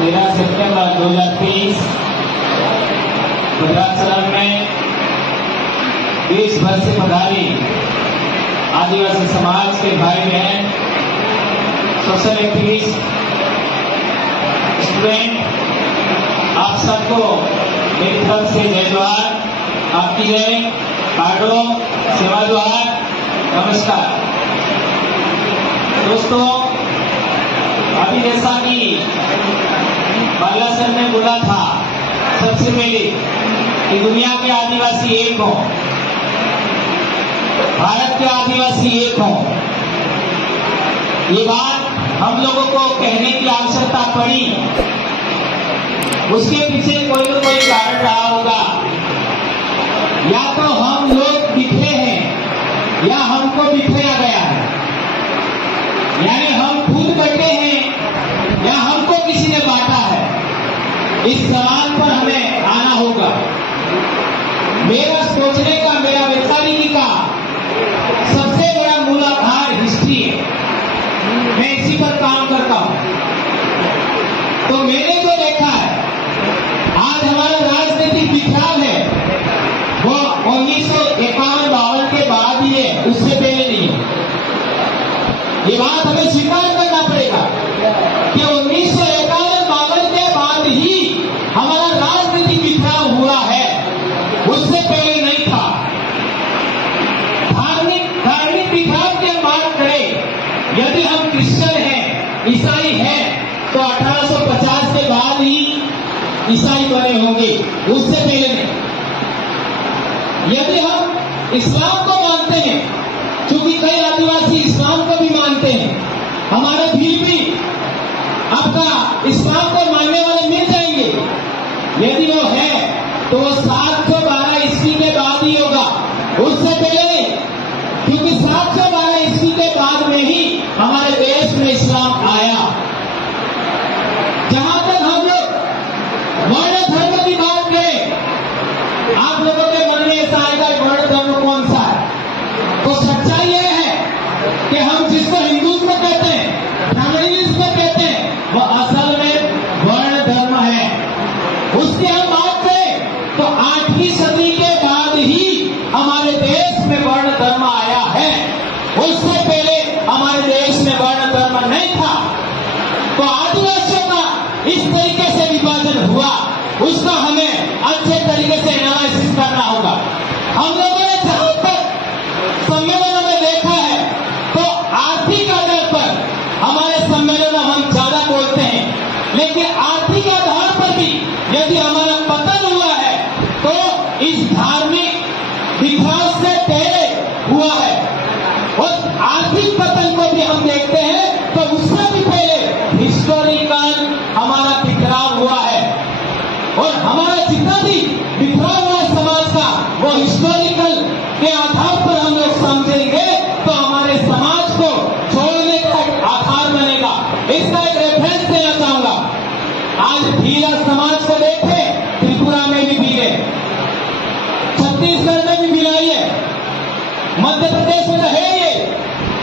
13 सितंबर 2023 भद्राचल में देश भर से पधारे आदिवासी समाज के भाई बहन, सोशल एक्टिविस्ट, स्टूडेंट, आप सबको मेरी तरफ से जय जोहार, आपकी जय, काडो, सेवा जोहार, नमस्कार। दोस्तों, अभी जैसा कि बाला सर ने बोला था सबसे पहले कि दुनिया के आदिवासी एक हों, भारत के आदिवासी एक हों, ये बात हम लोगों को कहने की आवश्यकता पड़ी। उसके पीछे कोई न कोई कारण रहा होगा। या तो हम लोग बिखरे हैं या हमको बिखराया गया है, यानी हम खुद बटे हैं या हमको किसी ने बांटा है। इस सवाल पर हमें आना होगा। मेरा सोचने का, मेरा वैचारिकी का सबसे बड़ा मूलाधार हिस्ट्री है। मैं इसी पर काम करता हूं। तो मैंने जो देखा है, आज हमारा राजनीतिक बिखराव है वो 1951-52 के बाद ही है, उससे पहले नहीं। ये बात हमें स्वीकार करना पड़ेगा कि 1951-52 के बाद ही हमारा राजनीतिक बिखराव हुआ है, उससे पहले नहीं था। धार्मिक बिखराव की बात करें, यदि हम क्रिश्चियन हैं, ईसाई हैं, तो 1850 के बाद ही ईसाई बने होंगे, उससे पहले नहीं। यदि हम इस्लाम को मानते हैं, क्योंकि कई आदिवासी इस्लाम को भी मानते हैं, हमारे भी आपका इस्लाम को मानने वाले मिल जाएंगे। यदि वो है तो वो 712 ईस्वी के बाद ही होगा, उससे पहले नहीं। क्योंकि 712 ईस्वी के बाद में ही हमारे देश में इस्लाम आया। जहां तक हम लोग वर्ण धर्म की बात करें, आप लोगों के मन में ऐसा आएगा वर्ण धर्म कौन सा है? तो सच्चाई यह है कि हम जिसको हिंदुत्व कहते हैं, ब्राह्मणिज्म कहते हैं, वो असल में वर्ण धर्म है। उसकी हम बात करें तो 8वीं सदी के बाद ही हमारे देश में वर्ण धर्म आया है। उससे पहले हमारे देश में वर्ण धर्म नहीं था। तो आदिवासियों का इस तरीके से विभाजन हुआ, उसका हमें अच्छे तरीके से एनालिसिस करना होगा। हम लोगों ने जहां तक सम्मेलनों में देखा है, तो आर्थिक आधार पर हमारे सम्मेलन में हम ज्यादा बोलते हैं, लेकिन आर्थिक आधार पर भी यदि हमारा पतन हुआ है तो इस धार्मिक बिखराव से पहले हुआ है। उस आर्थिक पतन को भी हम देखते हैं तो उससे भी पहले हिस्टोरिकल हमारा बिखराव हुआ है। और हमारा जितना भी बिखराव हुआ समाज का, वो हिस्टोरिकल के आधार पर हम लोग समझेंगे तो हमारे समाज को छोड़ने का आधार बनेगा। इसका एक रेफरेंस देना चाहूंगा। आज भीला समाज को देखे, त्रिपुरा में भी भीले, छत्तीसगढ़ में भी भिलाई है, मध्य प्रदेश में तो है ये,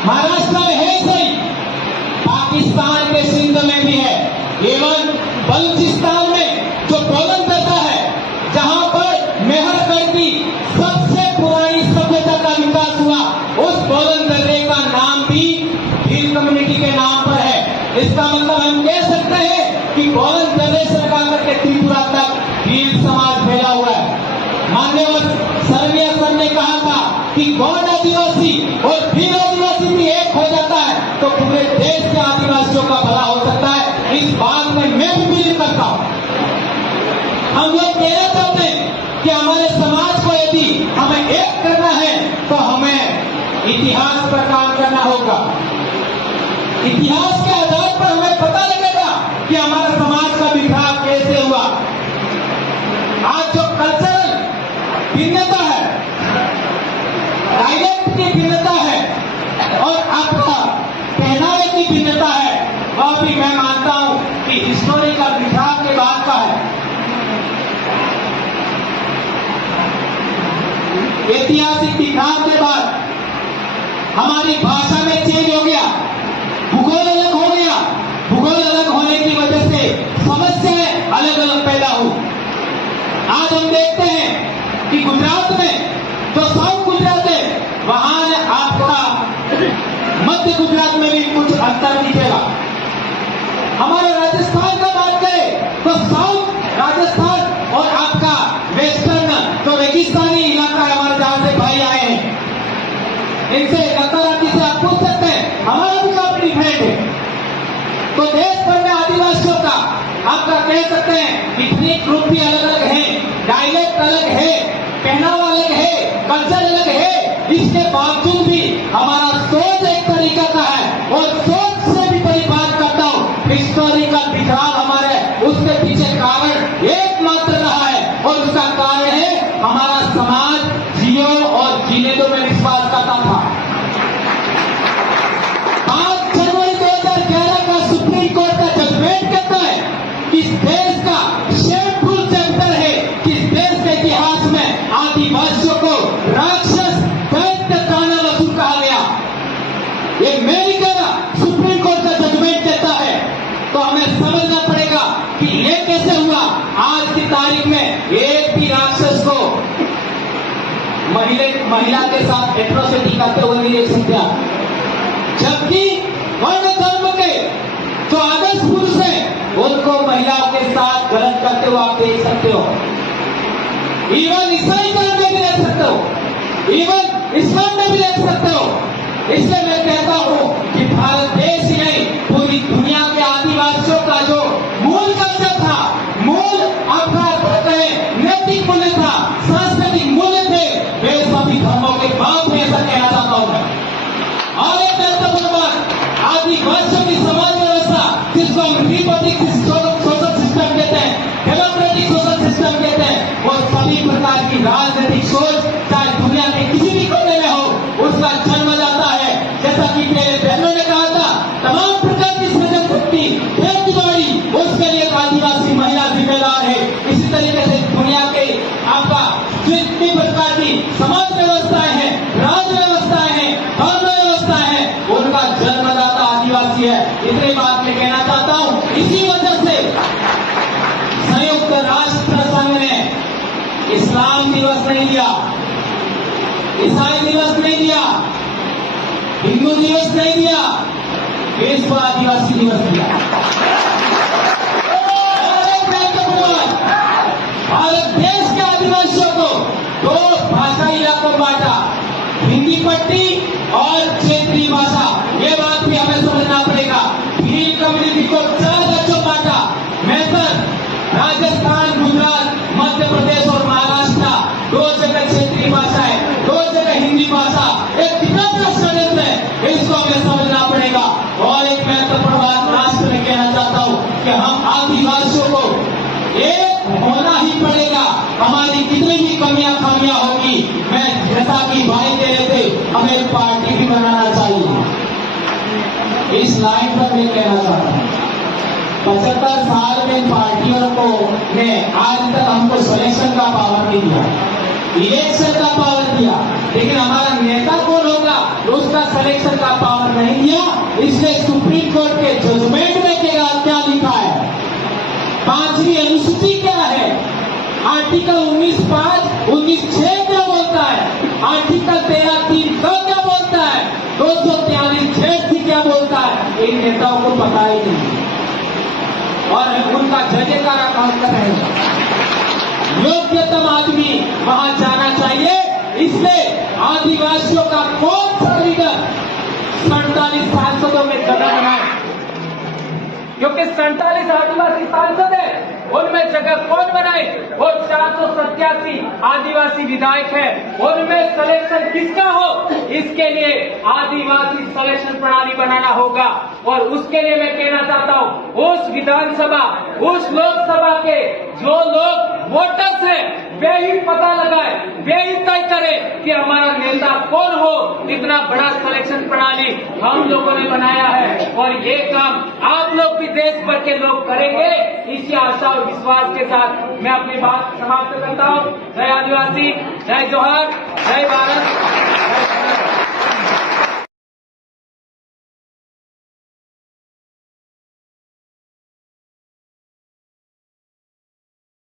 महाराष्ट्र में है सही, पाकिस्तान के सिंध में भी है, एवं बलूचिस्तान में जो बोलन करता है, जहां पर मेहरगढ़ की सबसे पुरानी सभ्यता का विकास हुआ, उस बोलन दर्रे का नाम भी भील कम्युनिटी के नाम पर है। इसका मतलब हम कह सकते हैं कि बोलन दर्रे से लगाकर के त्रिपुरा तक भील समाज फैला हुआ है। मान्यवर सरनिया सर ने कहा था कि गौंड आदिवासी और भील आदिवासी भी एक हो जाता है तो पूरे देश के आदिवासियों का भला हो सकता है। इस बात में मैं भी बिलीव करता हूं। हम लोग कहना चाहते हैं कि हमारे समाज को यदि हमें एक करना है तो हमें इतिहास पर काम करना होगा। इतिहास के आधार पर हमें पता लगेगा कि हमारा समाज का बिखराव कैसे हुआ। आज जो कल्चरल भिन्नता है, डायलेक्ट की भिन्नता है और आपका पहनावे की भिन्नता है, वह भी मैं मानता हूं कि हिस्टोरिकल बिखराव के बाद का है। ऐतिहासिक बिखराव के बाद हमारी भाषा में चेंज हो गया, भूगोल अलग हो गया। भूगोल अलग होने की वजह से समझ आज हम देखते हैं कि गुजरात में जो साउथ गुजरात है वहां आपका मध्य गुजरात में भी कुछ अंतर दिखेगा। हमारे राजस्थान का बात करें तो साउथ राजस्थान और आपका वेस्टर्न जो रेगिस्तानी इलाका है हमारे जहां से भाई आए हैं, इनसे गताराती से आप पूछ सकते हैं हमारा भी काफी डिफरेंट है। तो देश भर में आदिवासियों का आपका कह सकते हैं इतनी ग्रुप भी अलग अलग है, डायलेक्ट अलग है, पहनावा अलग है, कल्चर अलग है, इसके बावजूद भी हमारा सोच एक तरीका का है। और सोच से भी बड़ी बात करता हूं, हिस्टोरिकल बिखराव हमारे उसके पीछे कारण एकमात्र रहा है और उसका कारण है हमारा समाज जियो और जीने दो में विश्वास करता था। 5 जनवरी 2011 का सुप्रीम कोर्ट का जजमेंट कहता है कि इस देश का शेमफुल चैप्टर है कि इस देश के इतिहास में आदिवासियों को राक्षस दैत्य दानव कहा गया। ये मैं नहीं कह रहा, सुप्रीम कोर्ट का जजमेंट कहता है। तो हमें समझना पड़ेगा कि ये कैसे हुआ। आज की तारीख में एक भी राक्षस को महिला के साथ एट्रोसिटी करते हुए नहीं देख सकते आप, जबकि वर्ण धर्म के जो आदर्श पुरुष हैं उनको महिलाओं के साथ गलत करते हुए आप देख सकते हो। इवन ईसाई धर्म में भी देख सकते हो, इवन इस्लाम में भी देख सकते हो। इसलिए मैं कहता हूं कि भारत देश ही नहीं पूरी दुनिया के आदिवासियों का जो मूल कल्चर था, मूल आपका नैतिक मूल्य था, सांस्कृतिक मूल्य थे, वे सभी धर्मों के बाप में ऐसा कहना चाहता हूं मैं। और एक महत्वपूर्ण बात, आदिवासियों की समाज व्यवस्था जिसको हम रिपब्लिक सोशल सिस्टम कहते हैं, डेमोक्रेटिक सोशल सिस्टम कहते हैं, वो सभी प्रकार की राजनीतिक सोच चाहे दुनिया के किसी भी कोने में हो उसका जन्म जाता है। जैसा कि मेरे बहनों ने कहा था, तमाम प्रकार की सृजन शक्ति खेती बाड़ी उसके लिए आदिवासी महिला जिम्मेदार है। इसी तरीके से दुनिया के आपका जितनी प्रकार की समाज व्यवस्थाएं हैं, राज व्यवस्थाएं हैं, धर्म व्यवस्थाएं हैं, उनका जन्मदाता आदिवासी है। इतनी बात मैं कहना चाहता हूं। इसी वजह से संयुक्त राष्ट्र संघ ने इस्लाम दिवस नहीं दिया, ईसाई दिवस नहीं दिया, हिंदू दिवस नहीं दिया, विश्व आदिवासी दिवस दिया। भारत देश के आदिवासियों को 2 भाषाई इलाकों में बांटा, हिंदी पट्टी और क्षेत्रीय भाषा। ये बात भी हमें समझना पड़ेगा। भील कम्युनिटी को 4 राज्यों बांटा, मैथर राजस्थान, गुजरात, मध्य प्रदेश और महाराष्ट्र, 2 जगह क्षेत्रीय भाषाएं, 2 जगह हिंदी भाषा। एक कितना बड़ा षड्यंत्र है, इसको हमें समझना पड़ेगा। और एक महत्वपूर्ण बात राष्ट्र में कहना चाहता हूं कि हम आदिवासियों को एक होना ही पड़ेगा। हमारी कितनी भी कमियां खामियां होगी, मैं जैसा कि भाई कह रहे थे, हमें एक पार्टी भी बनाना चाहिए। इस लाइन पर मैं कहना चाहता हूं, 75 साल में पार्टियों को ने आज तक हमको सिलेक्शन का पावर नहीं दिया, इलेक्शन का पावर दिया, लेकिन हमारा नेता कौन होगा उसका सिलेक्शन का पावर नहीं दिया। इसलिए सुप्रीम कोर्ट के जजमेंट में क्या लिखा है, 5वीं अनुसूची क्या है, आर्टिकल 19(5), 19(6) क्या बोलता है, आर्टिकल 13(3) क्या बोलता है, 243(6) क्या बोलता है, इन नेताओं को पता ही नहीं और उनका जजेकारा काम कर रहे हैं। योग्यतम आदमी वहां जाना चाहिए। इसलिए आदिवासियों का कौन सा लीडर 47 सांसदों में जगह बनाए, क्योंकि 47 आदिवासी सांसद है, उनमें जगह कौन बनाए, वो 487 आदिवासी विधायक है, उनमें सिलेक्शन किसका हो, इसके लिए आदिवासी सिलेक्शन प्रणाली बनाना होगा। और उसके लिए मैं कहना चाहता हूं, उस विधानसभा, उस लोकसभा के जो लोग वोटर्स हैं, वे ही पता लगाए, वे ही तय करे कि हमारा नेता कौन हो। इतना बड़ा सिलेक्शन प्रणाली हम लोगों ने बनाया है और ये काम आप लोग भी देश भर के लोग करेंगे। इसी आशा और विश्वास के साथ मैं अपनी बात समाप्त करता हूँ। जय आदिवासी, जय जोहर, जय भारत।